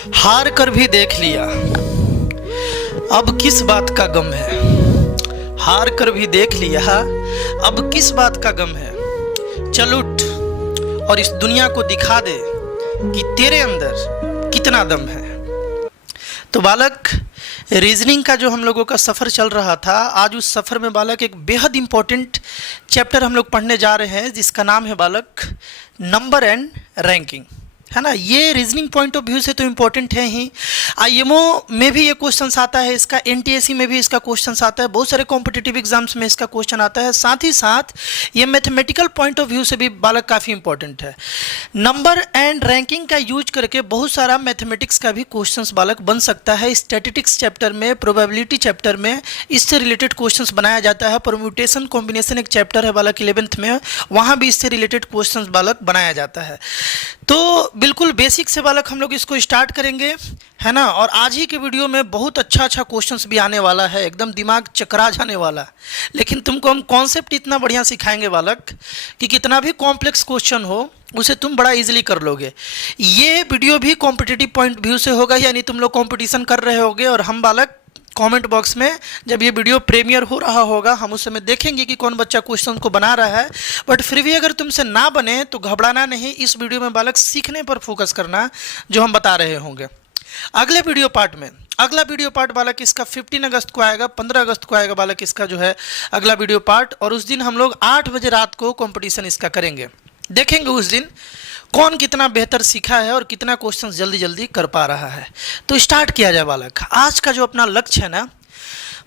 हार कर भी देख लिया, अब किस बात का गम है। हार कर भी देख लिया, अब किस बात का गम है। चल उठ और इस दुनिया को दिखा दे कि तेरे अंदर कितना दम है। तो बालक, रीजनिंग का जो हम लोगों का सफ़र चल रहा था, आज उस सफ़र में बालक एक बेहद इम्पोर्टेंट चैप्टर हम लोग पढ़ने जा रहे हैं, जिसका नाम है बालक नंबर एंड रैंकिंग, है ना। ये रीजनिंग पॉइंट ऑफ व्यू से तो इम्पोर्टेंट है ही। आईएमओ में भी ये क्वेश्चन आता है इसका, एनटीएससी में भी इसका क्वेश्चन आता है, बहुत सारे कॉम्पिटिटिव एग्जाम्स में इसका क्वेश्चन आता है। साथ ही साथ ये मैथमेटिकल पॉइंट ऑफ व्यू से भी बालक काफ़ी इंपॉर्टेंट है। नंबर एंड रैंकिंग का यूज करके बहुत सारा मैथमेटिक्स का भी क्वेश्चन बालक बन सकता है। स्टैटिस्टिक्स चैप्टर में, प्रोबेबिलिटी चैप्टर में इससे रिलेटेड क्वेश्चन बनाया जाता है। परम्यूटेशन कॉम्बिनेशन एक चैप्टर है बालक 11th में, वहाँ भी इससे रिलेटेड क्वेश्चन बालक बनाया जाता है। तो बिल्कुल बेसिक से बालक हम लोग इसको स्टार्ट करेंगे, है ना। और आज ही के वीडियो में बहुत अच्छा क्वेश्चंस भी आने वाला है, एकदम दिमाग चकरा जाने वाला। लेकिन तुमको हम कॉन्सेप्ट इतना बढ़िया सिखाएंगे बालक कि कितना भी कॉम्प्लेक्स क्वेश्चन हो उसे तुम बड़ा इजीली कर लोगे। ये वीडियो भी कॉम्पिटिटिव पॉइंट व्यू से होगा, यानी तुम लोग कॉम्पिटिशन कर रहे होगे और हम बालक कमेंट बॉक्स में जब ये वीडियो प्रीमियर हो रहा होगा हम उस समय देखेंगे कि कौन बच्चा क्वेश्चन को बना रहा है। बट फिर भी अगर तुमसे ना बने तो घबराना नहीं, इस वीडियो में बालक सीखने पर फोकस करना जो हम बता रहे होंगे। अगले वीडियो पार्ट में, अगला वीडियो पार्ट बालक इसका 15 अगस्त को आएगा, 15 अगस्त को आएगा बालक इसका जो है अगला वीडियो पार्ट। और उस दिन हम लोग 8 बजे रात को कॉम्पिटिशन इसका करेंगे, देखेंगे उस दिन कौन कितना बेहतर सीखा है और कितना क्वेश्चन जल्दी जल्दी कर पा रहा है। तो स्टार्ट किया जाए बालक। आज का जो अपना लक्ष्य है ना,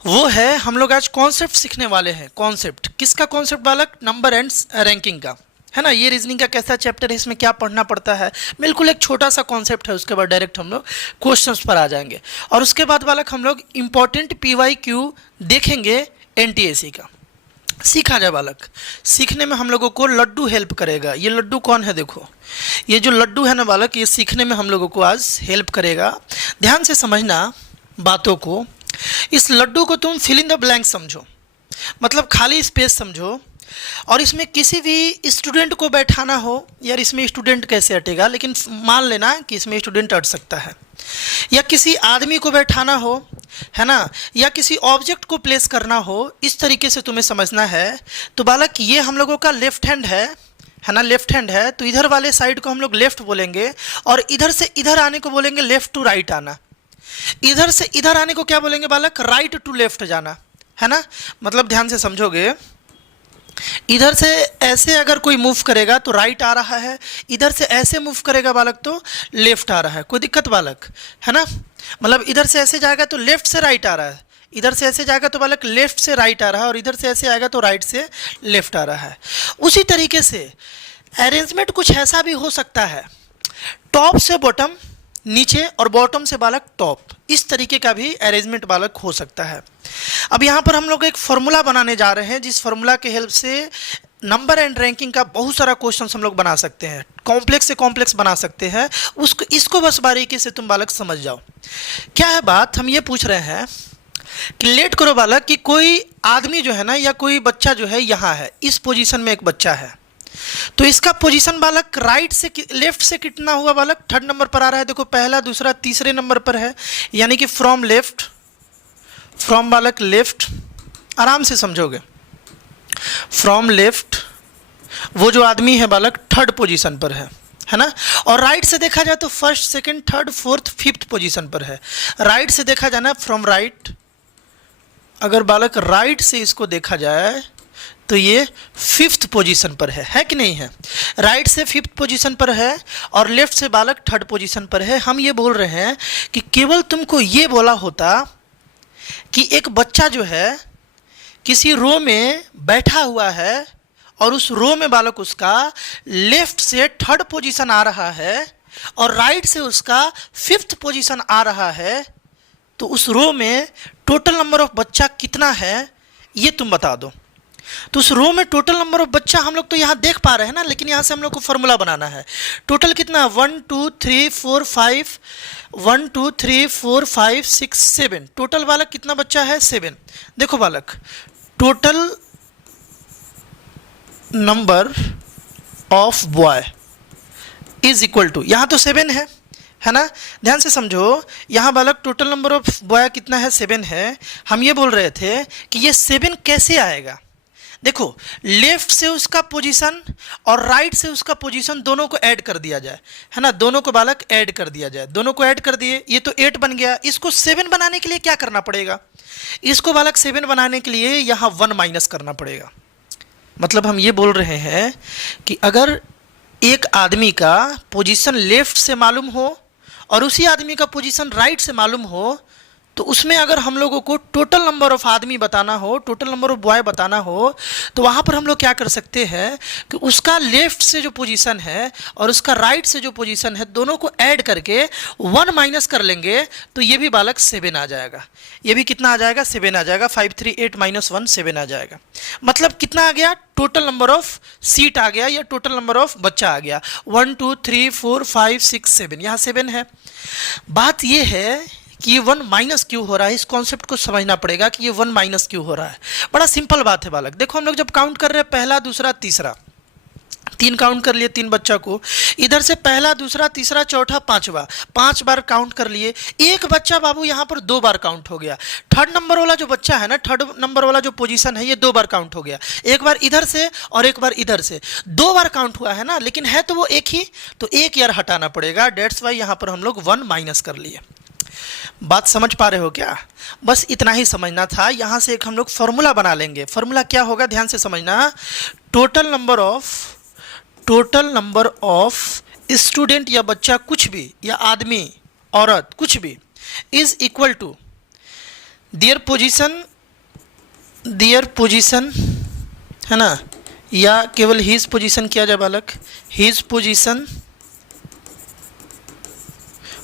वो है हम लोग आज कॉन्सेप्ट सीखने वाले हैं। कॉन्सेप्ट किसका कॉन्सेप्ट बालक? नंबर एंड रैंकिंग का, है ना। ये रीजनिंग का कैसा चैप्टर है, इसमें क्या पढ़ना पड़ता है, बिल्कुल एक छोटा सा कॉन्सेप्ट है। उसके बाद डायरेक्ट हम लोग क्वेश्चंस पर आ जाएंगे और उसके बाद बालक हम लोग इंपॉर्टेंट PYQ देखेंगे एनटीएससी का। सीखा जाए बालक। सीखने में हम लोगों को लड्डू हेल्प करेगा। ये लड्डू कौन है? देखो, ये जो लड्डू है ना बालक, ये सीखने में हम लोगों को आज हेल्प करेगा। ध्यान से समझना बातों को। इस लड्डू को तुम फिल इन द ब्लैंक समझो, मतलब खाली स्पेस समझो। और इसमें किसी भी स्टूडेंट को बैठाना हो, यार इसमें स्टूडेंट कैसे हटेगा, लेकिन मान लेना कि इसमें स्टूडेंट हट सकता है, या किसी आदमी को बैठाना हो, है ना, या किसी ऑब्जेक्ट को प्लेस करना हो, इस तरीके से तुम्हें समझना है। तो बालक ये हम लोगों का लेफ्ट हैंड है ना, लेफ्ट हैंड है। तो इधर वाले साइड को हम लोग लेफ्ट बोलेंगे और इधर से इधर आने को बोलेंगे लेफ्ट टू राइट आना। इधर से इधर आने को क्या बोलेंगे बालक? राइट टू लेफ्ट जाना, है ना। मतलब ध्यान से समझोगे, इधर से ऐसे अगर कोई मूव करेगा तो राइट आ रहा है, इधर से ऐसे मूव करेगा बालक तो लेफ्ट आ रहा है। कोई दिक्कत बालक, है ना। मतलब इधर से ऐसे जाएगा तो लेफ्ट से राइट आ रहा है, इधर से ऐसे जाएगा तो बालक लेफ्ट से राइट आ रहा है, और इधर से ऐसे आएगा तो राइट से लेफ्ट आ रहा है। उसी तरीके से अरेंजमेंट कुछ ऐसा भी हो सकता है, टॉप से बॉटम नीचे और बॉटम से बालक टॉप, इस तरीके का भी अरेंजमेंट बालक हो सकता है। अब यहाँ पर हम लोग एक फॉर्मूला बनाने जा रहे हैं, जिस फॉर्मूला के हेल्प से नंबर एंड रैंकिंग का बहुत सारा क्वेश्चन हम लोग बना सकते हैं, कॉम्प्लेक्स से कॉम्प्लेक्स बना सकते हैं। इसको बस बारीकी से तुम बालक समझ जाओ। क्या है बात? हम ये पूछ रहे हैं कि लेट करो बालक कि कोई आदमी जो है ना, या कोई बच्चा जो है यहाँ है, इस पोजीशन में एक बच्चा है। तो इसका पोजीशन बालक राइट से लेफ्ट से कितना हुआ बालक? 3rd नंबर पर आ रहा है। देखो, पहला दूसरा तीसरे नंबर पर है, यानी कि फ्रॉम लेफ्ट, फ्रॉम बालक लेफ्ट, आराम से समझोगे, फ्रॉम लेफ्ट वो जो आदमी है बालक 3rd पोजीशन पर है ना। और राइट से देखा जाए तो 1st, 2nd, 3rd, 4th, 5th position पर है। राइट से देखा जाए ना, फ्रॉम राइट, अगर बालक राइट से इसको देखा जाए तो ये 5th पोजीशन पर है कि नहीं है? राइट से 5th पोजीशन पर है और लेफ्ट से बालक 3rd पोजीशन पर है। हम ये बोल रहे हैं कि केवल तुमको ये बोला होता कि एक बच्चा जो है किसी रो में बैठा हुआ है और उस रो में बालक उसका लेफ्ट से 3rd पोजीशन आ रहा है और राइट से उसका 5th पोजीशन आ रहा है, तो उस रो में टोटल नंबर ऑफ बच्चा कितना है ये तुम बता दो। तो उस रो में टोटल नंबर ऑफ बच्चा हम लोग तो यहाँ देख पा रहे हैं ना, लेकिन यहाँ से हम लोग को फॉर्मूला बनाना है। टोटल कितना? 1 2 3 4 5, 1 2 3 4 5 6 7, टोटल बालक कितना बच्चा है? 7। देखो बालक, total number of boy is equal to, यहाँ तो 7 है है ना। ध्यान से समझो, यहाँ बालक टोटल नंबर ऑफ बॉय कितना है, 7 है। हम ये बोल रहे थे कि ये 7 कैसे आएगा। देखो, लेफ्ट से उसका पोजीशन और राइट से उसका पोजीशन दोनों को ऐड कर दिया जाए, है ना। दोनों को बालक ऐड कर दिया जाए, दोनों को ऐड कर दिए, ये तो 8 बन गया। इसको 7 बनाने के लिए क्या करना पड़ेगा, इसको बालक 7 बनाने के लिए यहाँ 1 माइनस करना पड़ेगा। मतलब हम ये बोल रहे हैं कि अगर एक आदमी का पोजीशन लेफ्ट से मालूम हो और उसी आदमी का पोजीशन राइट से मालूम हो, तो उसमें अगर हम लोगों को टोटल नंबर ऑफ आदमी बताना हो, टोटल नंबर ऑफ बॉय बताना हो, तो वहाँ पर हम लोग क्या कर सकते हैं कि उसका लेफ्ट से जो पोजीशन है और उसका राइट से जो पोजीशन है, दोनों को ऐड करके 1 माइनस कर लेंगे, तो ये भी बालक 7 आ जाएगा। ये भी कितना आ जाएगा, 7 आ जाएगा। 5 3 8 माइनस 1 7 आ जाएगा। मतलब कितना आ गया, टोटल नंबर ऑफ सीट आ गया या टोटल नंबर ऑफ बच्चा आ गया। 1 2 3 4 5 6 7, यहाँ 7 है। बात ये है कि ये 1 माइनस क्यों हो रहा है, इस कॉन्सेप्ट को समझना पड़ेगा कि ये 1 माइनस क्यों हो रहा है। बड़ा सिंपल बात है बालक। देखो, हम लोग जब काउंट कर रहे हैं पहला दूसरा तीसरा, 3 काउंट कर लिए 3 बच्चा को, इधर से पहला दूसरा तीसरा चौथा पांचवा, 5 बार काउंट कर लिए। एक बच्चा बाबू यहाँ पर 2 बार काउंट हो गया। थर्ड नंबर वाला जो बच्चा है ना, थर्ड नंबर वाला जो पोजीशन है, ये 2 बार काउंट हो गया। एक बार इधर से और एक बार इधर से, 2 बार काउंट हुआ है ना, लेकिन है तो वो एक ही, तो एक यार हटाना पड़ेगा। डेट्स वाई यहाँ पर हम लोग 1 माइनस कर लिए। बात समझ पा रहे हो क्या, बस इतना ही समझना था। यहां से एक हम लोग फॉर्मूला बना लेंगे। फॉर्मूला क्या होगा, ध्यान से समझना। टोटल नंबर ऑफ स्टूडेंट या बच्चा कुछ भी, या आदमी औरत कुछ भी, is equal to their position, है ना, या केवल हीज पोजीशन किया जाए बालक, हीज पोजीशन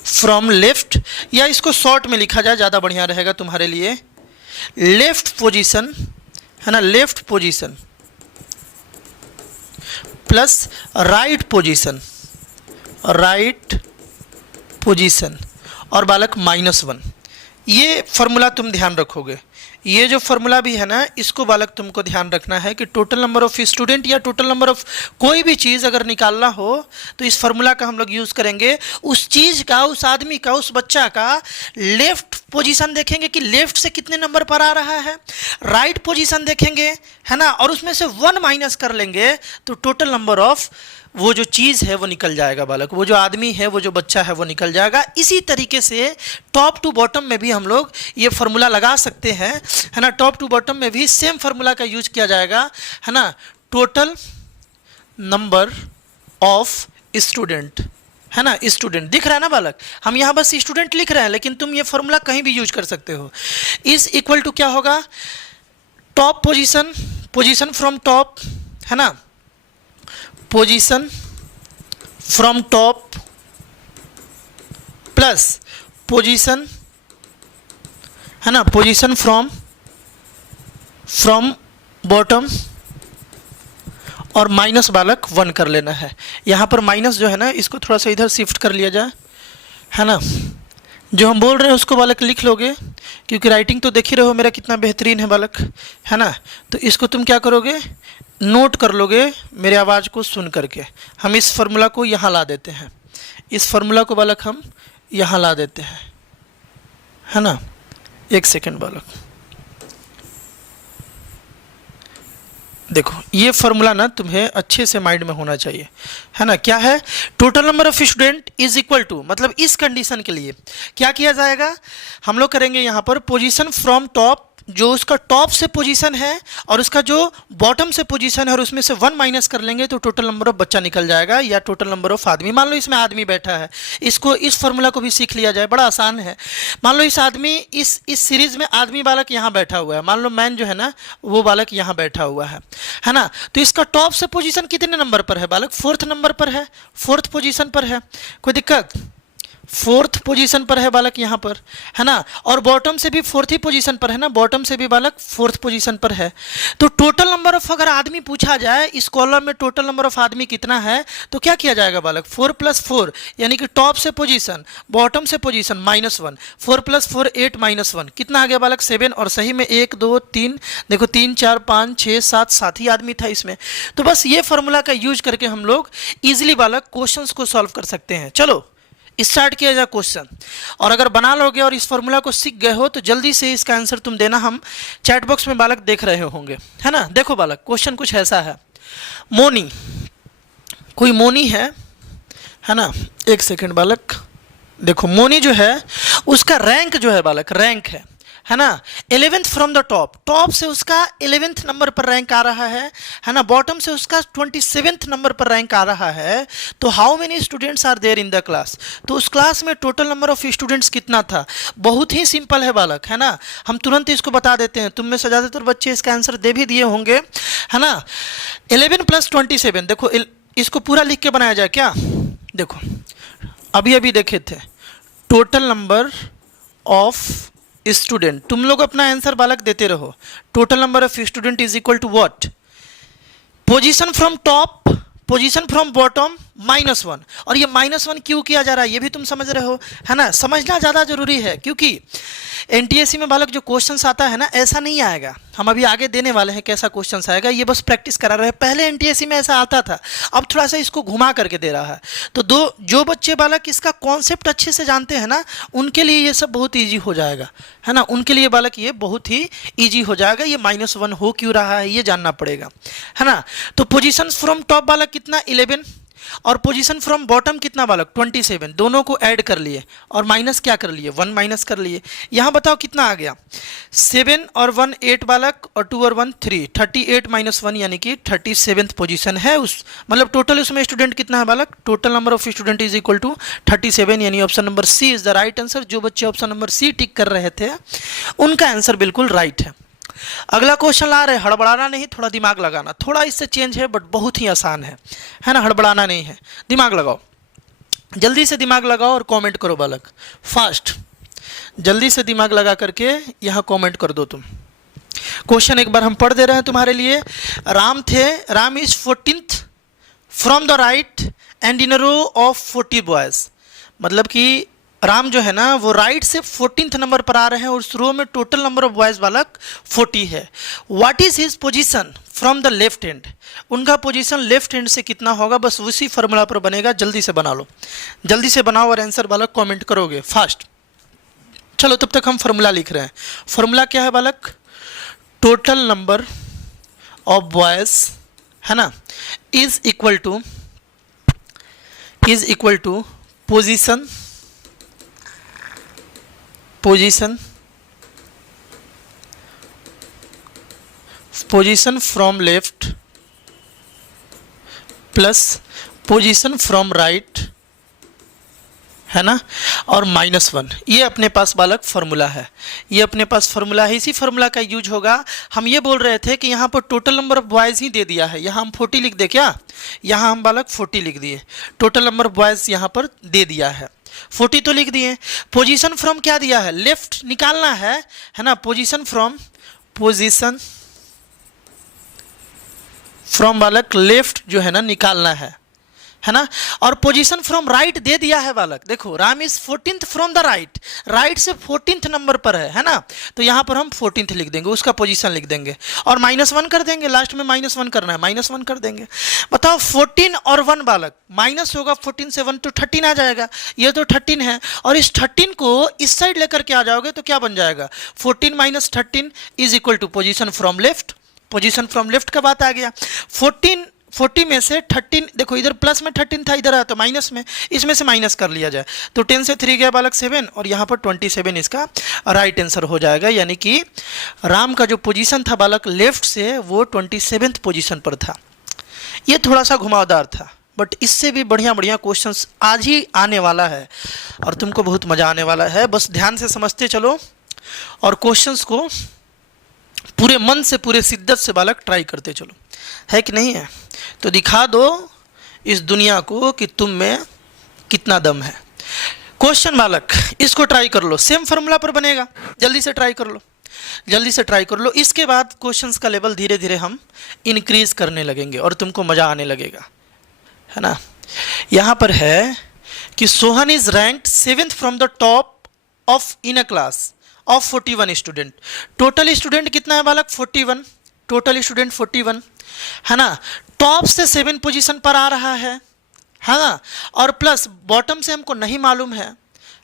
फ्रॉम लेफ्ट, या इसको शॉर्ट में लिखा जाए, ज़्यादा बढ़िया रहेगा तुम्हारे लिए। लेफ्ट पोजीशन, है ना, left position plus right position और बालक -1। ये फॉर्मूला तुम ध्यान रखोगे। ये जो फॉर्मूला भी है ना, इसको बालक तुमको ध्यान रखना है कि टोटल नंबर ऑफ स्टूडेंट या टोटल नंबर ऑफ कोई भी चीज़ अगर निकालना हो तो इस फॉर्मूला का हम लोग यूज़ करेंगे। उस चीज़ का, उस आदमी का, उस बच्चा का लेफ्ट पोजीशन देखेंगे कि लेफ्ट से कितने नंबर पर आ रहा है, राइट पोजीशन देखेंगे, है ना, और उसमें से 1 माइनस कर लेंगे, तो टोटल नंबर ऑफ वो जो चीज़ है वो निकल जाएगा बालक, वो जो आदमी है, वो जो बच्चा है वो निकल जाएगा। इसी तरीके से टॉप टू बॉटम में भी हम लोग ये फार्मूला लगा सकते हैं, है ना। टॉप टू बॉटम में भी सेम फार्मूला का यूज किया जाएगा, है ना। टोटल नंबर ऑफ स्टूडेंट, है ना, स्टूडेंट दिख रहा है ना बालक, हम यहाँ बस स्टूडेंट लिख रहे हैं, लेकिन तुम ये फार्मूला कहीं भी यूज कर सकते हो। इज इक्वल टू क्या होगा, टॉप पोजीशन फ्रॉम टॉप, है ना, position from top plus position, है ना, पोजीशन फ्रॉम बॉटम और माइनस बालक 1 कर लेना है। यहाँ पर माइनस जो है ना, इसको थोड़ा सा इधर शिफ्ट कर लिया जाए, है ना। जो हम बोल रहे हैं उसको बालक लिख लोगे, क्योंकि राइटिंग तो देख ही रहे हो मेरा कितना बेहतरीन है बालक, है ना। तो इसको तुम क्या करोगे, नोट कर लोगे मेरे आवाज़ को सुन करके। हम इस फार्मूला को यहाँ ला देते हैं, इस फार्मूला को बालक हम यहाँ ला देते हैं, है ना। एक सेकेंड बालक, देखो ये फार्मूला ना तुम्हें अच्छे से माइंड में होना चाहिए, है ना। क्या है, total number of student is equal to, मतलब इस कंडीशन के लिए क्या किया जाएगा, हम लोग करेंगे यहाँ पर पोजीशन फ्रॉम टॉप, जो उसका टॉप से पोजीशन है और उसका जो बॉटम से पोजीशन है, और उसमें से 1 माइनस कर लेंगे तो टोटल नंबर ऑफ बच्चा निकल जाएगा, या टोटल नंबर ऑफ आदमी। मान लो इसमें आदमी बैठा है, इसको इस फार्मूला को भी सीख लिया जाए, बड़ा आसान है। मान लो इस आदमी, इस सीरीज में आदमी बालक यहाँ बैठा हुआ है, मान लो मैन जो है ना वो बालक यहाँ बैठा हुआ है ना। तो इसका टॉप से पोजीशन कितने नंबर पर है बालक, 4th नंबर पर है, 4th पोजीशन पर है, कोई दिक्कत, 4th पोजीशन पर है बालक यहाँ पर, है ना। और बॉटम से भी 4th ही पोजीशन पर है ना, बॉटम से भी बालक 4th पोजीशन पर है। तो टोटल नंबर ऑफ अगर आदमी पूछा जाए इस कॉलम में टोटल नंबर ऑफ आदमी कितना है, तो क्या किया जाएगा बालक, 4 + 4, यानी कि टॉप से पोजीशन, बॉटम से पोजीशन -1, 4 + 4 8 -1 कितना आ गया बालक, 7। और सही में 1 2 3, देखो 3 4 5 6 7 7 ही आदमी था इसमें। तो बस ये फार्मूला का यूज करके हम लोग ईजिली बालक क्वेश्चंस को सॉल्व कर सकते हैं। चलो स्टार्ट किया जाए क्वेश्चन। और अगर बना लोगे और इस फॉर्मूला को सीख गए हो तो जल्दी से इसका आंसर तुम देना, हम चैट बॉक्स में बालक देख रहे होंगे, है ना। देखो बालक, क्वेश्चन कुछ ऐसा है। मोनी, कोई मोनी है ना। एक सेकंड बालक, देखो मोनी जो है उसका रैंक जो है बालक, रैंक है ना 11th from the top, top से उसका 11th नंबर पर रैंक आ रहा है ना, बॉटम से उसका 27th नंबर पर रैंक आ रहा है। तो how many students are there in the class, तो उस क्लास में टोटल नंबर ऑफ स्टूडेंट्स कितना था। बहुत ही सिंपल है बालक, है ना, हम तुरंत इसको बता देते हैं। तुम में से ज़्यादातर बच्चे इसका आंसर दे भी दिए होंगे, है ना। 11 + 27, देखो इसको पूरा लिख के बनाया जाए क्या। देखो अभी अभी देखे थे, टोटल नंबर ऑफ स्टूडेंट, तुम लोग अपना आंसर बालक देते रहो। Total number of student is equal to what, position from top, position from bottom -1। और ये -1 क्यों किया जा रहा है ये भी तुम समझ रहे हो, है ना। समझना ज़्यादा जरूरी है, क्योंकि एनटीएससी में बालक जो क्वेश्चंस आता है ना, ऐसा नहीं आएगा। हम अभी आगे देने वाले हैं कैसा क्वेश्चंस आएगा, ये बस प्रैक्टिस करा रहे हैं। पहले एनटीएससी में ऐसा आता था, अब थोड़ा सा इसको घुमा करके दे रहा है। तो जो बच्चे बालक इसका कॉन्सेप्ट अच्छे से जानते हैं ना, उनके लिए ये सब बहुत ईजी हो जाएगा, है ना। उनके लिए बालक ये बहुत ही ईजी हो जाएगा। ये -1 हो क्यों रहा है ये जानना पड़ेगा, है ना। तो पोजीशन फ्रॉम टॉप बालक कितना 11, और पोजीशन फ्रॉम बॉटम कितना बालक 27। दोनों को ऐड कर लिए और माइनस क्या कर लिए, 1 माइनस कर लिए। यहाँ बताओ कितना आ गया, 7 और 1 8 बालक, और 2 और 1 3, 38 - 1 यानी कि 37th पोजीशन है उस, मतलब टोटल उसमें स्टूडेंट कितना है बालक, total number of student is equal to 37, यानी option number C is the right answer. जो बच्चे ऑप्शन नंबर सी टिक कर रहे थे उनका आंसर बिल्कुल राइट है। अगला क्वेश्चन ला रहे, हड़बड़ाना नहीं, थोड़ा दिमाग लगाना। थोड़ा इससे चेंज है बट बहुत ही आसान है ना। हड़बड़ाना नहीं है, दिमाग लगाओ, जल्दी से दिमाग लगाओ और कमेंट करो बालक, फास्ट, जल्दी से दिमाग लगा करके यहाँ कमेंट कर दो तुम। क्वेश्चन एक बार हम पढ़ दे रहे हैं तुम्हारे लिए। राम थे, Ram is 14th from the right end in a row of 40 boys, मतलब कि राम जो है ना वो राइट से 14th नंबर पर आ रहे हैं और उस रो में टोटल नंबर ऑफ बॉयज बालक 40 है। What is his position from the left hand, उनका पोजीशन लेफ्ट हैंड से कितना होगा, बस उसी फॉर्मूला पर बनेगा। जल्दी से बना लो, जल्दी से बनाओ और आंसर बालक कमेंट करोगे फास्ट। चलो तब तक हम फॉर्मूला लिख रहे हैं। फॉर्मूला क्या है बालक, टोटल नंबर ऑफ बॉयज, है ना, is equal to position from left plus position from right, है ना, और -1। ये अपने पास बालक फार्मूला है, ये अपने पास फार्मूला है। इसी फार्मूला का यूज होगा। हम ये बोल रहे थे कि यहाँ पर टोटल नंबर ऑफ बॉयज़ ही दे दिया है, यहाँ हम 40 लिख दे क्या, यहाँ हम बालक 40 लिख दिए। टोटल नंबर ऑफ बॉयज़ यहाँ पर दे दिया है, 40 तो लिख दिए। पोजीशन फ्रॉम क्या दिया है, लेफ्ट निकालना है ना। पोजीशन फ्रॉम बालक लेफ्ट जो है ना निकालना है ना। और पोजीशन फ्रॉम राइट दे दिया है बालक। देखो Ram is 14th from the right, right से 14th नंबर पर है ना। तो यहाँ पर हम 14th लिख देंगे, उसका पोजीशन लिख देंगे और -1 कर देंगे। लास्ट में -1 करना है, -1 कर देंगे। बताओ 14 और 1 बालक, माइनस होगा 14 से 1 तो 13 आ जाएगा। ये तो 13 है और इस 13 को इस साइड लेकर के आ जाओगे तो क्या बन जाएगा, 14 - 13 is equal to position from left. Position from left का बात आ गया। 40 में से 13, देखो इधर प्लस में 13 था, इधर आया तो माइनस में, इसमें से माइनस कर लिया जाए तो 10 से 3 गया बालक 7 और यहाँ पर 27 इसका राइट आंसर हो जाएगा। यानी कि राम का जो पोजीशन था बालक लेफ्ट से वो 27th पोजीशन पर था। ये थोड़ा सा घुमावदार था बट इससे भी बढ़िया बढ़िया क्वेश्चंस आज ही आने वाला है और तुमको बहुत मज़ा आने वाला है। बस ध्यान से समझते चलो और क्वेश्चंस को पूरे मन से पूरे शिद्दत से बालक ट्राई करते चलो, है कि नहीं है। तो दिखा दो इस दुनिया को कि तुम में कितना दम है। क्वेश्चन बालक इसको ट्राई कर लो, सेम फार्मूला पर बनेगा, जल्दी से ट्राई कर लो, जल्दी से ट्राई कर लो। इसके बाद क्वेश्चंस का लेवल धीरे धीरे हम इंक्रीज करने लगेंगे और तुमको मज़ा आने लगेगा, है ना। यहाँ पर है कि Sohan is ranked 7th from the top of in a class of 41 student. Total student कितना है बालक 41, टोटल स्टूडेंट 41, है ना। टॉप से 7 पोजीशन पर आ रहा है है ना, और प्लस बॉटम से हमको नहीं मालूम है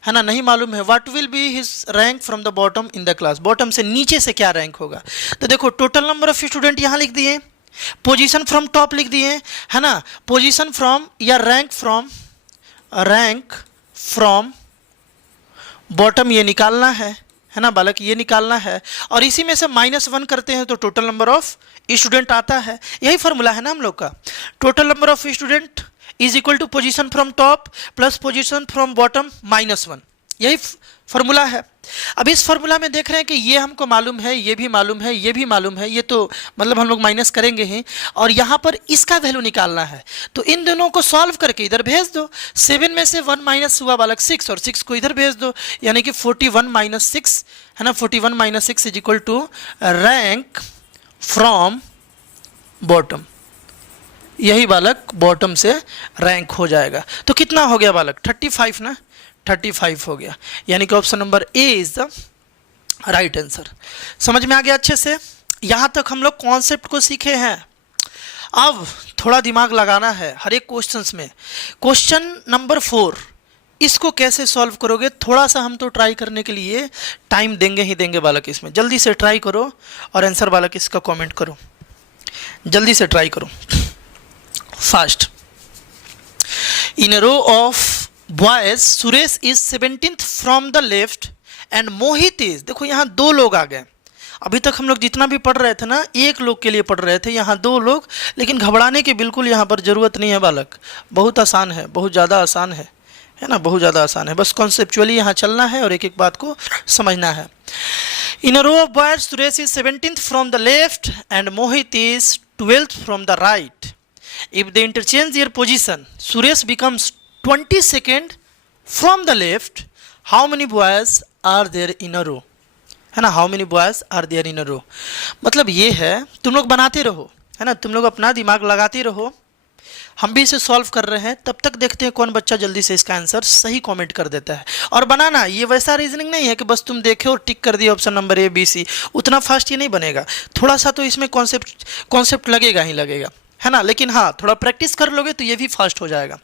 ना, नहीं मालूम है what will be his rank from the bottom in the class, bottom से नीचे से क्या रैंक होगा। तो देखो टोटल नंबर ऑफ स्टूडेंट यहाँ लिख दिए, पोजीशन फ्रॉम टॉप लिख दिए, है ना, पोजीशन फ्रॉम या रैंक फ्रॉम बॉटम ये निकालना है ना बालक, ये निकालना है, और इसी में से -1 करते हैं तो टोटल नंबर ऑफ स्टूडेंट आता है। यही फॉर्मूला है ना हम लोग का, total number of student is equal to position from top plus position from bottom -1, यही फॉर्मूला है। अब इस फॉर्मूला में देख रहे हैं कि ये हमको मालूम है, ये भी मालूम है, ये भी मालूम है, ये तो मतलब हम लोग माइनस करेंगे ही, और यहाँ पर इसका वैल्यू निकालना है, तो इन दोनों को सॉल्व करके इधर भेज दो। 7 में से 1 माइनस हुआ बालक 6, और 6 को इधर भेज दो, यानी कि 41 - 6 है ना, 41 - 6 is equal to rank from bottom, यही बालक बॉटम से रैंक हो जाएगा। तो कितना हो गया बालक, 35 ना, 35 हो गया, यानी कि option number A is the right answer. समझ में आ गया अच्छे से, यहाँ तक हम लोग कॉन्सेप्ट को सीखे हैं। अब थोड़ा दिमाग लगाना है हर एक क्वेश्चंस में। क्वेश्चन नंबर 4 इसको कैसे सॉल्व करोगे, थोड़ा सा हम तो ट्राई करने के लिए टाइम देंगे ही देंगे बालक, इसमें जल्दी से ट्राई करो और आंसर बालक इसका कमेंट करो, जल्दी से ट्राई करो fast. In a row of boys Suresh is 17th from the left and Mohit is, देखो यहाँ 2 लोग आ गए। अभी तक हम लोग जितना भी पढ़ रहे थे ना, 1 लोग के लिए पढ़ रहे थे, यहाँ 2 लोग, लेकिन घबराने की बिल्कुल यहाँ पर ज़रूरत नहीं है बालक, बहुत आसान है, बहुत ज़्यादा आसान है ना, बहुत ज़्यादा आसान है, बस कॉन्सेप्चुअली यहाँ चलना है और एक एक बात को समझना है। In a row of boys Suresh is 17th from the left and Mohit is 12th from the right. If they interchange their position Suresh becomes 22nd from the left, how many boys are there in a row, है ना, how many boys are there in a row। मतलब ये है, तुम लोग बनाते रहो, है ना, तुम लोग अपना दिमाग लगाते रहो, हम भी इसे सॉल्व कर रहे हैं, तब तक देखते हैं कौन बच्चा जल्दी से इसका आंसर सही कमेंट कर देता है। और बनाना ये वैसा रीजनिंग नहीं है कि बस तुम देखे और टिक कर दिए option number A B C, उतना फास्ट ये नहीं बनेगा, थोड़ा सा तो इसमें कॉन्सेप्ट लगेगा ही लगेगा, है ना, लेकिन हाँ थोड़ा प्रैक्टिस कर लोगे तो ये भी फास्ट हो जाएगा।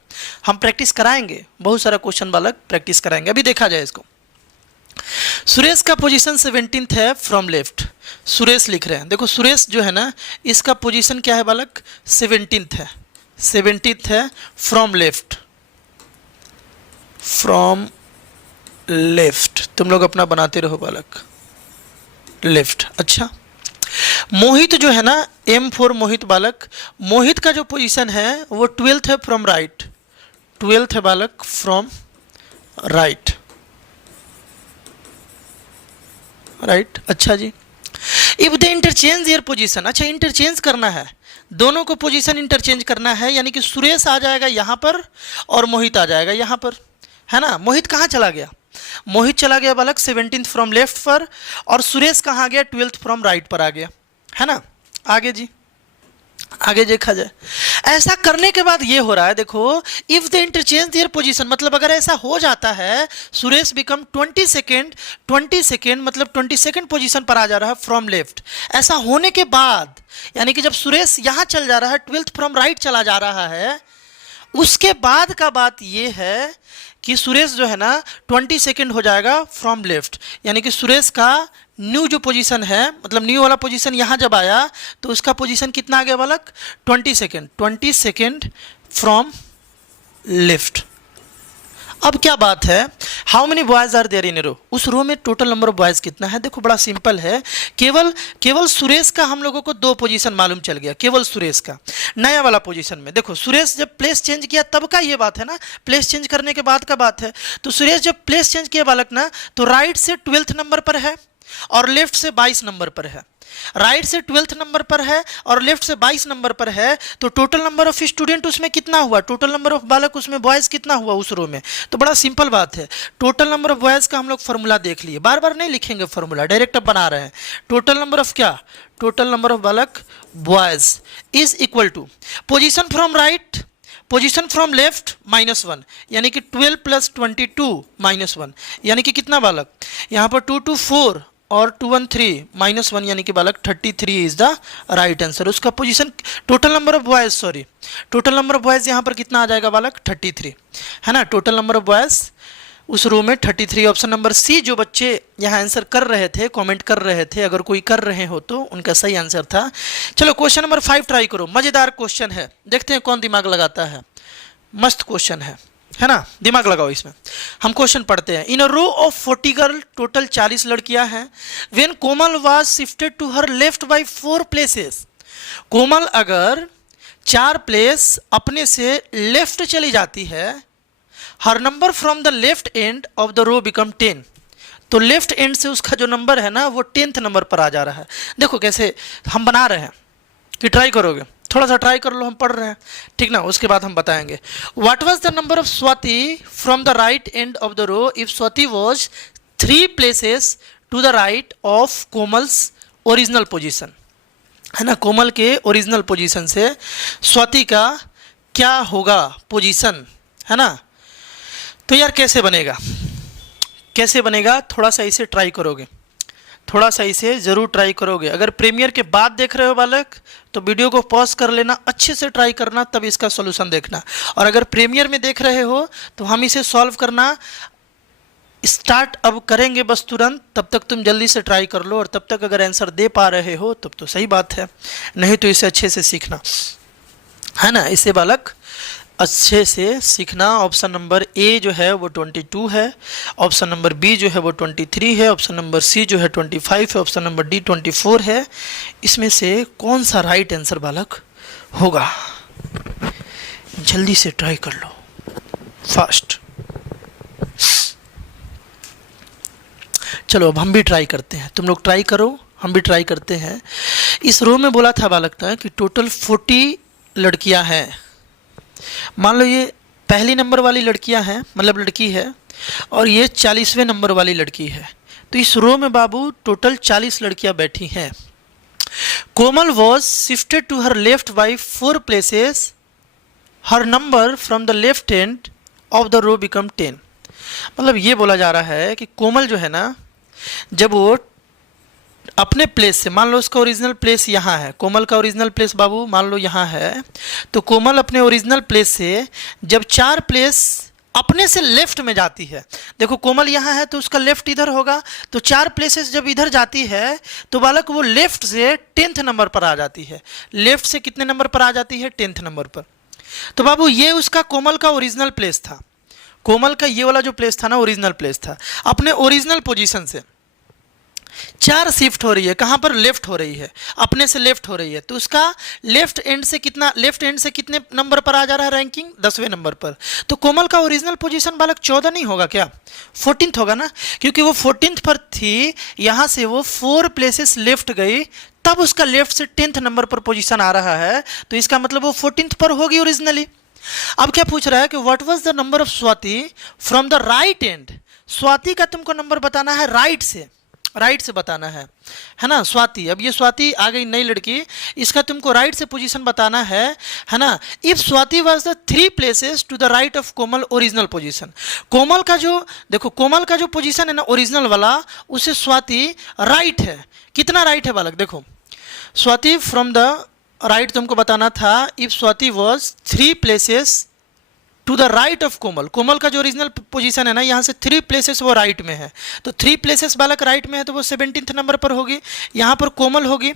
हम प्रैक्टिस कराएंगे, बहुत सारा क्वेश्चन बालक प्रैक्टिस कराएंगे। अभी देखा जाए इसको, सुरेश का पोजीशन 17th है फ्रॉम लेफ्ट, सुरेश लिख रहे हैं, देखो सुरेश जो है ना, इसका पोजीशन क्या है बालक, 17th है, 17th है फ्रॉम लेफ्ट, फ्रॉम लेफ्ट, तुम लोग अपना बनाते रहो बालक, लेफ्ट। अच्छा, मोहित जो है ना, M4 मोहित बालक, मोहित का जो पोजीशन है वो 12th है फ्रॉम राइट, 12th है बालक फ्रॉम राइट, राइट। अच्छा जी, if they interchange their position, अच्छा इंटरचेंज करना है, दोनों को पोजीशन इंटरचेंज करना है, यानी कि सुरेश आ जाएगा यहाँ पर और मोहित आ जाएगा यहाँ पर, है ना। मोहित कहाँ चला गया, मोहित चला गया बालक 17th फ्रॉम लेफ्ट पर, और सुरेश कहाँ गया, 12th फ्रॉम राइट पर आ गया, है ना। आगे जी, आगे देखा जाए, ऐसा करने के बाद ये हो रहा है, देखो if the interchange their position, मतलब अगर ऐसा हो जाता है सुरेश बिकम 22nd मतलब 22nd पोजीशन पर आ जा रहा है फ्रॉम लेफ्ट, ऐसा होने के बाद यानी कि जब सुरेश यहाँ चल जा रहा है 12th फ्रॉम राइट चला जा रहा है, उसके बाद का बात ये है कि सुरेश जो है ना 22nd हो जाएगा फ्रॉम लेफ्ट, यानी कि सुरेश का न्यू जो पोजीशन है, मतलब न्यू वाला पोजीशन यहाँ जब आया तो उसका पोजीशन कितना आ गया बालक, 22nd फ्रॉम लेफ्ट। अब क्या बात है, how many boys are there in row, उस रो में टोटल नंबर ऑफ बॉयज कितना है। देखो बड़ा सिंपल है, केवल सुरेश का हम लोगों को 2 पोजीशन मालूम चल गया, केवल सुरेश का नया वाला पोजीशन में। देखो सुरेश जब प्लेस चेंज किया तब का ये बात है ना, प्लेस चेंज करने के बाद का बात है। तो सुरेश जब प्लेस चेंज किया बालक ना, तो राइट से 12th नंबर पर है और लेफ्ट से 22 नंबर पर है, राइट से 12th नंबर पर है और लेफ्ट से 22 नंबर पर है, तो टोटल नंबर ऑफ स्टूडेंट उसमें कितना हुआ, टोटल नंबर ऑफ बालक उसमें बॉयज कितना हुआ उस रो में। तो बड़ा सिंपल बात है, टोटल नंबर ऑफ बॉयज का हम लोग फॉर्मूला देख लिए, बार बार नहीं लिखेंगे फॉर्मूला, डायरेक्ट अब बना रहे हैं। टोटल नंबर ऑफ क्या, टोटल नंबर ऑफ बालक boys is equal to position from right, position from left -1, यानी कि 12 + 22 -1, यानी कि कितना बालक, यहाँ पर 2 2 4 और 213 -1 यानी कि बालक 33 इज द राइट आंसर। उसका position total number of boys, sorry total number of boys यहाँ पर कितना आ जाएगा बालक 33, है ना। टोटल नंबर ऑफ बॉयज उस रो में 33। ऑप्शन नंबर सी जो बच्चे यहाँ आंसर कर रहे थे, कमेंट कर रहे थे, अगर कोई कर रहे हो तो उनका सही आंसर था। चलो क्वेश्चन नंबर 5 ट्राई करो, मजेदार क्वेश्चन है, देखते हैं कौन दिमाग लगाता है। मस्त क्वेश्चन है ना, दिमाग लगाओ इसमें। हम क्वेश्चन पढ़ते हैं। In a row of 40 girl, total 40 लड़कियां हैं। When Komal was shifted to her left by 4 places, Komal अगर 4 प्लेस अपने से लेफ्ट चली जाती है, her number from the left end of the row become 10, तो लेफ्ट एंड से उसका जो नंबर है ना वो 10th नंबर पर आ जा रहा है। देखो कैसे हम बना रहे हैं कि ट्राई करोगे, थोड़ा सा ट्राई कर लो, हम पढ़ रहे हैं ठीक ना, उसके बाद हम बताएंगे। What was the number of Swati from the right end of the row if Swati was 3 places to the right of Komal's original position, है ना। कोमल के ओरिजिनल पोजीशन से स्वाति का क्या होगा पोजीशन, है ना। तो यार कैसे बनेगा, कैसे बनेगा, थोड़ा सा इसे ट्राई करोगे, थोड़ा सा इसे ज़रूर ट्राई करोगे। अगर प्रीमियर के बाद देख रहे हो बालक तो वीडियो को पॉज कर लेना, अच्छे से ट्राई करना, तब इसका सॉल्यूशन देखना। और अगर प्रीमियर में देख रहे हो तो हम इसे सॉल्व करना स्टार्ट अब करेंगे बस तुरंत, तब तक तुम जल्दी से ट्राई कर लो। और तब तक अगर आंसर दे पा रहे हो तब तो सही बात है, नहीं तो इसे अच्छे से सीखना, है ना। इसे बालक अच्छे से सीखना। ऑप्शन नंबर ए जो है वो 22 है, ऑप्शन नंबर बी जो है वो 23 है, ऑप्शन नंबर सी जो है 25 है, ऑप्शन नंबर डी 24 है। इसमें से कौन सा राइट आंसर बालक होगा, जल्दी से ट्राई कर लो, फास्ट। चलो अब हम भी ट्राई करते हैं, तुम लोग ट्राई करो, हम भी ट्राई करते हैं। इस रो में बोला था बालक ने कि टोटल 40 लड़कियां हैं। मान लो ये पहली नंबर वाली लड़कियां हैं, मतलब लड़की है, और ये 40वें नंबर वाली लड़की है। तो इस रो में बाबू टोटल 40 लड़कियां बैठी हैं। Komal was shifted to her left by 4 places, her number from the left end of the row become 10। मतलब ये बोला जा रहा है कि कोमल जो है ना, जब वो अपने प्लेस से, मान लो उसका ओरिजिनल प्लेस यहाँ है, कोमल का ओरिजिनल प्लेस बाबू मान लो यहाँ है, तो कोमल अपने ओरिजिनल प्लेस से जब 4 प्लेस अपने से लेफ्ट में जाती है, देखो कोमल यहाँ है तो उसका लेफ्ट इधर होगा, तो 4 प्लेसेस जब इधर जाती है तो बालक वो लेफ्ट से 10th नंबर पर आ जाती है। लेफ्ट से कितने नंबर पर आ जाती है, 10th नंबर पर। तो बाबू ये उसका कोमल का ओरिजिनल प्लेस था, कोमल का ये वाला जो प्लेस था ना ओरिजिनल प्लेस था। अपने ओरिजिनल पोजीशन से 4 शिफ्ट हो रही है, कहाँ पर, लेफ्ट हो रही है, अपने से लेफ्ट हो रही है, तो उसका लेफ्ट एंड से कितना, लेफ्ट एंड से कितने नंबर पर आ जा रहा है रैंकिंग, 10वें नंबर पर। तो कोमल का ओरिजिनल पोजीशन बालक 14 नहीं होगा क्या, 14th होगा ना, क्योंकि वो 14th पर थी, यहाँ से वो 4 प्लेसेस लेफ्ट गई, तब उसका लेफ्ट से 10th नंबर पर पोजीशन आ रहा है, तो इसका मतलब वो 14th पर होगी ओरिजिनली। अब क्या पूछ रहा है कि what was the number of Swati from the right and. Swati का तुमको नंबर बताना है राइट से, राइट से बताना है ना। स्वाति, अब ये स्वाति आ गई नई लड़की, इसका तुमको राइट से पोजीशन बताना है ना। If Swati was the 3 places to the right of Komal original position, Komal का जो, देखो कोमल का जो पोजीशन है ना ओरिजिनल वाला, उससे स्वाति राइट है। कितना राइट है बालक, देखो स्वाति फ्रॉम द राइट तुमको बताना था। If Swati was 3 places to the right of Komal, Komal का जो ओरिजिनल पोजीशन है ना, यहाँ से 3 प्लेसेस वो राइट में है, तो 3 प्लेसेस बालक राइट में है, तो वो 17th नंबर पर होगी। यहाँ पर कोमल होगी,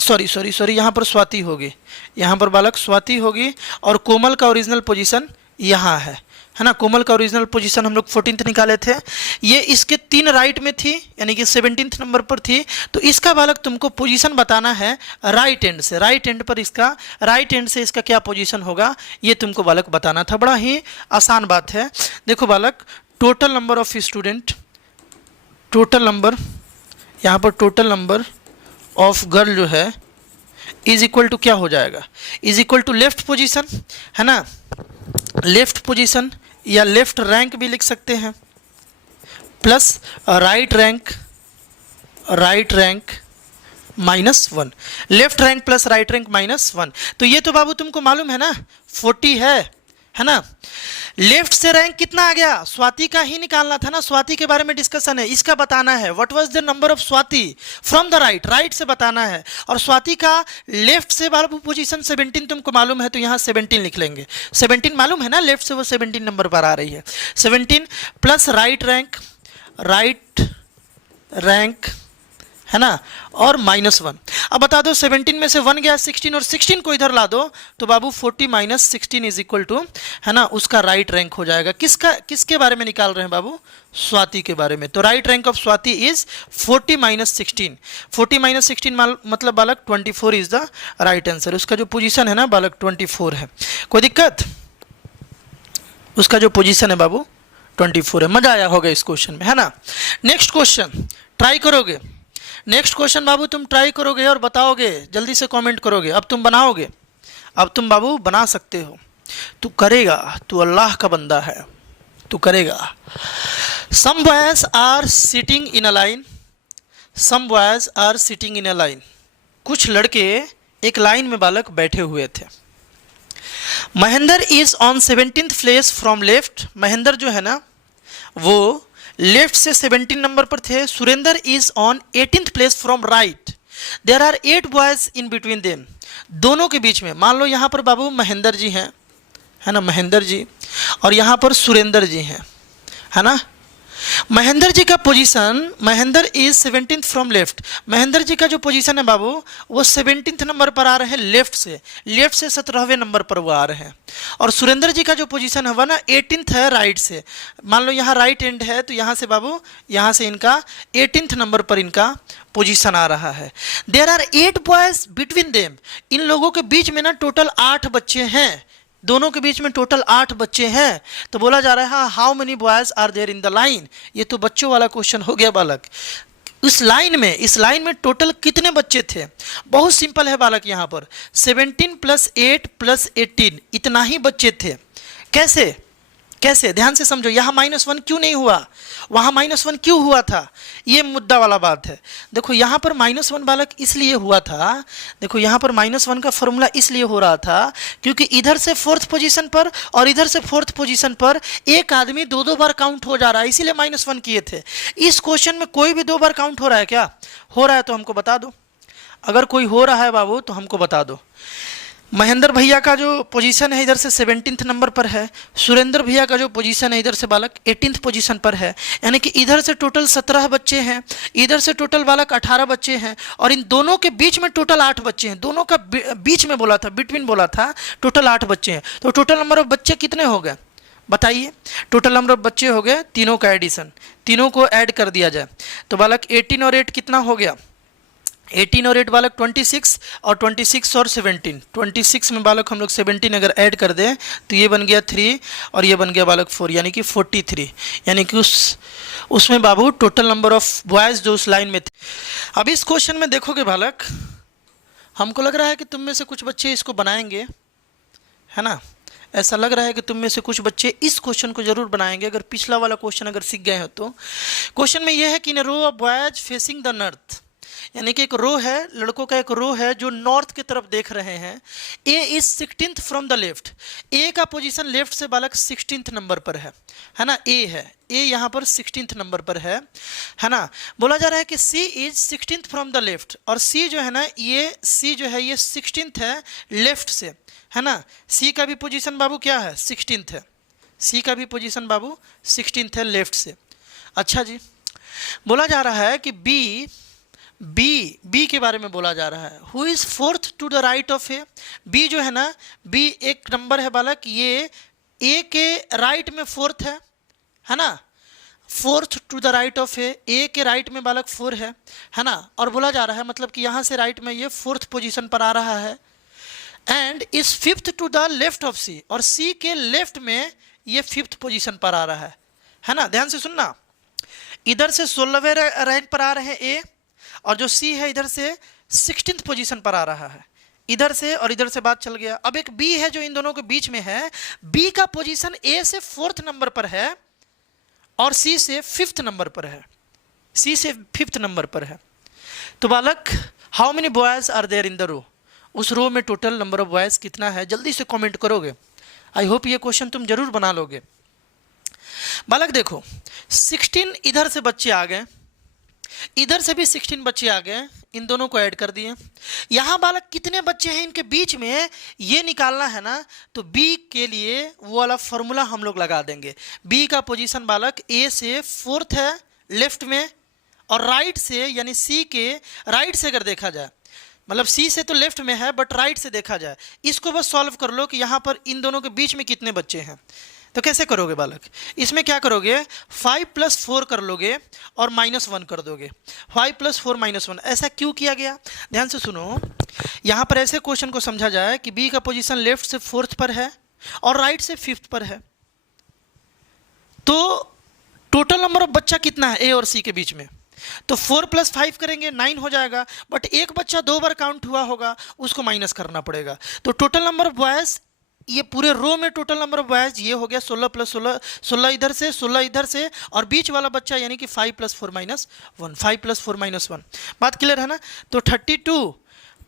सॉरी यहाँ पर स्वाति होगी, यहाँ पर बालक स्वाति होगी, और कोमल का ओरिजिनल पोजीशन यहाँ है ना। कोमल का ओरिजिनल पोजीशन हम लोग 14th निकाले थे, ये इसके 3 राइट में थी, यानी कि 17th नंबर पर थी। तो इसका बालक तुमको पोजीशन बताना है राइट एंड से, राइट एंड पर इसका, राइट एंड से इसका क्या पोजीशन होगा, ये तुमको बालक बताना था। बड़ा ही आसान बात है। देखो बालक, total number of student, total number, यहाँ पर टोटल नंबर ऑफ गर्ल जो है इज इक्वल टू क्या हो जाएगा, is equal to left position, है ना, लेफ्ट पोजीशन या लेफ्ट रैंक भी लिख सकते हैं, plus right rank, right rank -1, left rank plus right rank -1। तो ये तो बाबू तुमको मालूम है ना 40 है है ना। लेफ्ट से रैंक कितना आ गया, स्वाति का ही निकालना था ना, स्वाति के बारे में डिस्कशन है, इसका बताना है। What was the number of Swati from the right, right से बताना है। और स्वाति का लेफ्ट से वाला पोजीशन 17 तुमको मालूम है तो यहाँ 17 लिख लेंगे। 17 मालूम है ना, लेफ्ट से वो 17 नंबर पर आ रही है। 17 प्लस राइट रैंक है ना, और -1। अब बता दो 17 में से 1 गया 16 और 16 को इधर ला दो तो बाबू 40 - 16 इज इक्वल टू, है ना, उसका राइट रैंक हो जाएगा। किसके बारे में निकाल रहे हैं बाबू, स्वाति के बारे में। तो right rank of Swati is 40 - 16। 40 - 16 मतलब बालक 24 इज द राइट आंसर। उसका जो पोजीशन है ना बालक 24 है। कोई दिक्कत, उसका जो पोजीशन है बाबू 24 है। मजा आया होगा इस क्वेश्चन में, है ना। नेक्स्ट क्वेश्चन ट्राई करोगे, नेक्स्ट क्वेश्चन बाबू तुम ट्राई करोगे और बताओगे, जल्दी से कमेंट करोगे। अब तुम बनाओगे, अब तुम बाबू बना सकते हो, तू करेगा, तू अल्लाह का बंदा है, तू करेगा। Some boys are sitting in a line, some boys are sitting in a line. कुछ लड़के एक लाइन में बालक बैठे हुए थे। Mahendra is on 17th place from left, Mahendra जो है ना वो लेफ्ट से 17 नंबर पर थे। Surendra is on 18th place from right, there are 8 boys in between them. दोनों के बीच में मान लो यहाँ पर बाबू महेंद्र जी हैं, है ना, महेंद्र जी, और यहाँ पर सुरेंद्र जी हैं, है ना। महेंद्र जी का position, Mahendra is 17th from left, Mahendra ji का जो पोजीशन है बाबू वो 17th नंबर पर आ रहे हैं लेफ्ट से, लेफ्ट से 17वें नंबर पर वो आ रहे हैं। और सुरेंद्र जी का जो पोजीशन है वह ना 18th है राइट से। मान लो यहाँ राइट एंड है तो यहाँ से बाबू, यहाँ से इनका 18th नंबर पर इनका पोजीशन आ रहा है। There are 8 boys between them, इन लोगों के बीच में ना टोटल 8 बच्चे हैं, दोनों के बीच में टोटल 8 बच्चे हैं। तो बोला जा रहा है how many boys are there in the line. ये तो बच्चों वाला क्वेश्चन हो गया बालक। इस लाइन में टोटल कितने बच्चे थे, बहुत सिंपल है बालक। यहाँ पर 17 + 8 + 18 इतना ही बच्चे थे। कैसे ध्यान से समझो, यहाँ -1 क्यों नहीं हुआ, वहाँ -1 क्यों हुआ था, ये मुद्दा वाला बात है। देखो यहाँ पर -1 बालक इसलिए हुआ था, देखो यहाँ पर -1 का फॉर्मूला इसलिए हो रहा था क्योंकि इधर से 4th पोजीशन पर और इधर से 4th पोजीशन पर एक आदमी 2-2 बार काउंट हो जा रहा है, इसीलिए -1 किए थे। इस क्वेश्चन में कोई भी 2 बार काउंट हो रहा है क्या, हो रहा है तो हमको बता दो। अगर कोई हो रहा है बाबू तो हमको बता दो। महेंद्र भैया का जो पोजीशन है इधर से 17th नंबर पर है, सुरेंद्र भैया का जो पोजीशन है इधर से बालक 18th पोजीशन पर है, यानी कि इधर से टोटल 17 बच्चे हैं, इधर से टोटल बालक 18 बच्चे हैं, और इन दोनों के बीच में टोटल 8 बच्चे हैं। दोनों का बीच में बोला था, बिटवीन बोला था, टोटल 8 बच्चे हैं। तो टोटल नंबर ऑफ बच्चे कितने हो गए बताइए, टोटल नंबर ऑफ बच्चे हो गए, तीनों का एडिशन, तीनों को ऐड कर दिया जाए तो बालक 18 और 8 कितना हो गया, 18 और 8 बालक 26, और 26 और 17, 26 में बालक हम लोग 17 अगर ऐड कर दें तो ये बन गया 3 और ये बन गया बालक 4, यानी कि 43। यानी कि उसमें बाबू टोटल नंबर ऑफ बॉयज़ जो उस लाइन में थे। अब इस क्वेश्चन में देखोगे बालक, हमको लग रहा है कि तुम में से कुछ बच्चे इसको बनाएंगे, है ना, ऐसा लग रहा है कि तुम में से कुछ बच्चे इस क्वेश्चन को जरूर बनाएंगे अगर पिछला वाला क्वेश्चन अगर सीख गए हो तो। क्वेश्चन में यह है कि in row of boys facing the north, यानी कि एक रो है, लड़कों का एक रो है जो नॉर्थ की तरफ देख रहे हैं। A is 16th from the left, A का पोजीशन लेफ्ट से बालक 16th नंबर पर है ना, ए है, ए यहाँ पर 16th नंबर पर है ना। बोला जा रहा है कि C is 16th from the left, और सी जो है ना, ये सी जो है ये 16th है लेफ्ट से, है ना। सी का भी पोजीशन बाबू क्या है, 16th है, सी का भी पोजीशन बाबू 16th है लेफ्ट से। अच्छा जी, बोला जा रहा है कि बी के बारे में बोला जा रहा है। Who is 4th to the right of A, B जो है ना, बी एक नंबर है बालक, ये ए के राइट में 4th है ना, 4th to the right of A के राइट में बालक 4 है ना। और बोला जा रहा है मतलब कि यहाँ से राइट में ये 4th पोजीशन पर आ रहा है, and is 5th to the left of C, और सी के लेफ्ट में ये 5th पोजीशन पर आ रहा है ना। ध्यान से सुनना, इधर से 16वें रैंक पर आ रहे हैं ए, और जो सी है इधर से 16th पोजीशन पर आ रहा है, इधर से और इधर से बात चल गया। अब एक बी है जो इन दोनों के बीच में है, बी का पोजीशन ए से 4th नंबर पर है और सी से 5th नंबर पर है, सी से 5th नंबर पर है। तो बालक how many boys are there in the row, उस रो में टोटल नंबर ऑफ बॉयज कितना है, जल्दी से कमेंट करोगे। आई होप ये क्वेश्चन तुम जरूर बना लोगे। बालक देखो 16 इधर से बच्चे आ गए, इधर से भी 16 बच्चे आ गए, इन दोनों को ऐड कर दिए। यहाँ बालक कितने बच्चे हैं इनके बीच में ये निकालना है ना, तो B के लिए वो वाला फॉर्मूला हम लोग लगा देंगे। B का पोजीशन बालक A से 4th है लेफ्ट में, और राइट से यानी C के राइट से अगर देखा जाए, मतलब C से तो लेफ्ट में है बट राइट से देखा जाए, इसको बस सॉल्व कर लो कि यहाँ पर इन दोनों के बीच में कितने बच्चे हैं। तो कैसे करोगे बालक, इसमें क्या करोगे 5 + 4 कर लोगे और -1 कर दोगे। 5 + 4 -1, ऐसा क्यों किया गया, ध्यान से सुनो। यहाँ पर ऐसे क्वेश्चन को समझा जाए कि B का पोजीशन लेफ्ट से 4th पर है और राइट से 5th पर है, तो टोटल नंबर ऑफ बच्चा कितना है A और C के बीच में, तो 4 + 5 करेंगे 9 हो जाएगा, बट एक बच्चा 2 बार काउंट हुआ होगा, उसको माइनस करना पड़ेगा। तो टोटल नंबर ऑफ बॉयज, ये पूरे रो में टोटल नंबर ऑफ बॉयज ये हो गया 16 + 16, 16 इधर से 16 इधर से, और बीच वाला बच्चा यानी कि 5 + 4 -1, 5 + 4 -1। बात क्लियर है ना। तो 32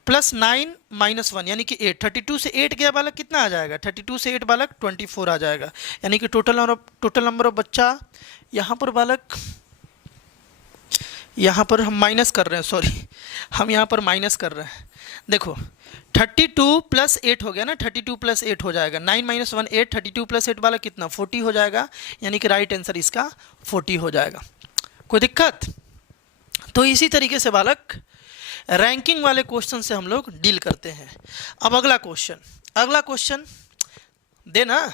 + 9 -1 यानी कि 8, 32 से 8 गया बालक कितना आ जाएगा, 32 से 8 बालक 24 आ जाएगा, यानी कि टोटल नंबर ऑफ बच्चा यहाँ पर बालक, यहाँ पर हम माइनस कर रहे हैं, सॉरी हम यहाँ पर माइनस कर रहे हैं। देखो 32 + 8 हो गया ना, 32 + 8 हो जाएगा, 9 - 1 8, 32 + 8 वाला कितना 40 हो जाएगा, यानी कि राइट आंसर इसका 40 हो जाएगा। कोई दिक्कत। तो इसी तरीके से बालक रैंकिंग वाले क्वेश्चन से हम लोग डील करते हैं। अब अगला क्वेश्चन देना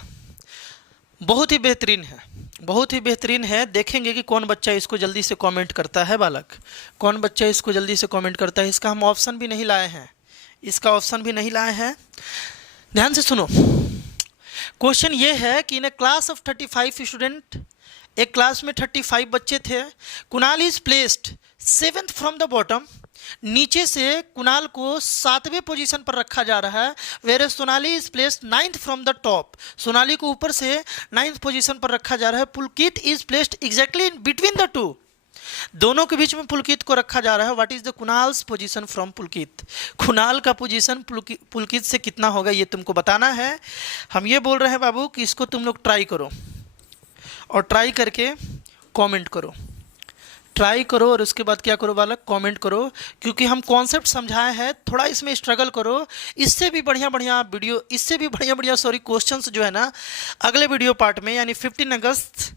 बहुत ही बेहतरीन है, बहुत ही बेहतरीन है। देखेंगे कि कौन बच्चा इसको जल्दी से कमेंट करता है बालक, कौन बच्चा इसको जल्दी से कमेंट करता है। इसका हम ऑप्शन भी नहीं लाए हैं, इसका ऑप्शन भी नहीं लाए हैं। ध्यान से सुनो, क्वेश्चन ये है कि इन ए क्लास ऑफ 35 स्टूडेंट, एक क्लास में 35 बच्चे थे, Kunal is placed 7th from the bottom, नीचे से कुणाल को 7वें पोजीशन पर रखा जा रहा है, where Sonali is placed 9th from the top, Sonali को ऊपर से 9th पोजीशन पर रखा जा रहा है। Pulkit is placed exactly in between the two, दोनों के बीच में पुलकित को रखा जा रहा है। What is the Kunal's position from Pulkit, Kunal का पोजीशन पुलकित से कितना होगा ये तुमको बताना है। हम ये बोल रहे हैं बाबू कि इसको तुम लोग ट्राई करो, और ट्राई करके कमेंट करो, ट्राई करो, और उसके बाद क्या करो बालक, कमेंट करो, क्योंकि हम कॉन्सेप्ट समझाए हैं, थोड़ा इसमें स्ट्रगल करो। इससे भी बढ़िया वीडियो, इससे भी बढ़िया क्वेश्चंस जो है ना अगले वीडियो पार्ट में, यानी 15 अगस्त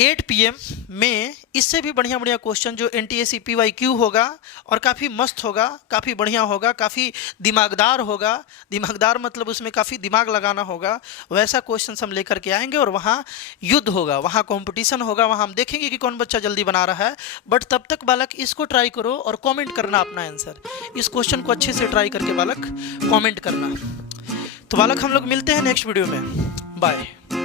8 PM में, इससे भी बढ़िया क्वेश्चन जो NTSC PYQ होगा, और काफ़ी मस्त होगा, काफ़ी बढ़िया होगा, काफ़ी दिमागदार होगा। दिमागदार मतलब उसमें काफ़ी दिमाग लगाना होगा, वैसा क्वेश्चन हम लेकर के आएंगे, और वहाँ युद्ध होगा, वहाँ कंपटीशन होगा, वहाँ हम देखेंगे कि कौन बच्चा जल्दी बना रहा है। बट तब तक बालक इसको ट्राई करो और कमेंट करना अपना आंसर, इस क्वेश्चन को अच्छे से ट्राई करके बालक कमेंट करना। तो बालक हम लोग मिलते हैं नेक्स्ट वीडियो में, बाय।